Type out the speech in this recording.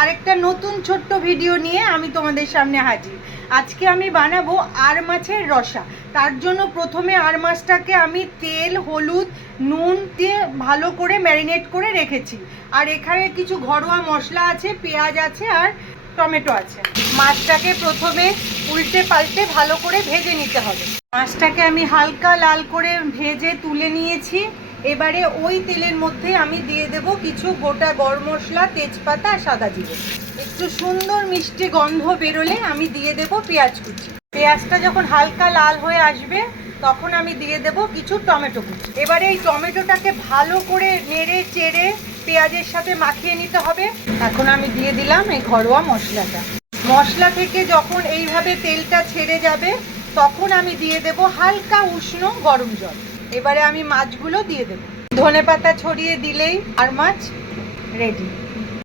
আরেকটা নতুন ছোট্ট ভিডিও নিয়ে আমি তোমাদের সামনে হাজির। আজকে আমি বানাবো আর মাছের রসা। তার জন্য প্রথমে আর মাছটাকে আমি তেল, হলুদ, নুন দিয়ে ভালো করে ম্যারিনেট করে রেখেছি। আর এখানে কিছু ঘরোয়া মশলা আছে, পেঁয়াজ আছে আর টমেটো আছে। মাছটাকে প্রথমে উল্টে পাল্টে ভালো করে ভেজে নিতে হবে। মাছটাকে আমি হালকা লাল করে ভেজে তুলে নিয়েছি। এবারে ওই তেলের মধ্যে আমি দিয়ে দেব কিছু গোটা গরম মশলা, তেজপাতা আর সাদা জিরে। একটু সুন্দর মিষ্টি গন্ধ বেরোলে আমি দিয়ে দেব পেঁয়াজ কুচি। পেঁয়াজটা যখন হালকা লাল হয়ে আসবে তখন আমি দিয়ে দেব কিছু টমেটো কুচি। এবারে এই টমেটোটাকে ভালো করে নেড়ে চেড়ে পেঁয়াজের সাথে মাখিয়ে নিতে হবে। এখন আমি দিয়ে দিলাম এই ঘরোয়া মশলাটা। মশলা থেকে যখন এইভাবে তেলটা ছেড়ে যাবে তখন আমি দিয়ে দেব হালকা উষ্ণ গরম জল। এবারে আমি মাছগুলো দিয়ে দেব। ধনেপাতা ছড়িয়ে দিলেই আর মাছ রেডি।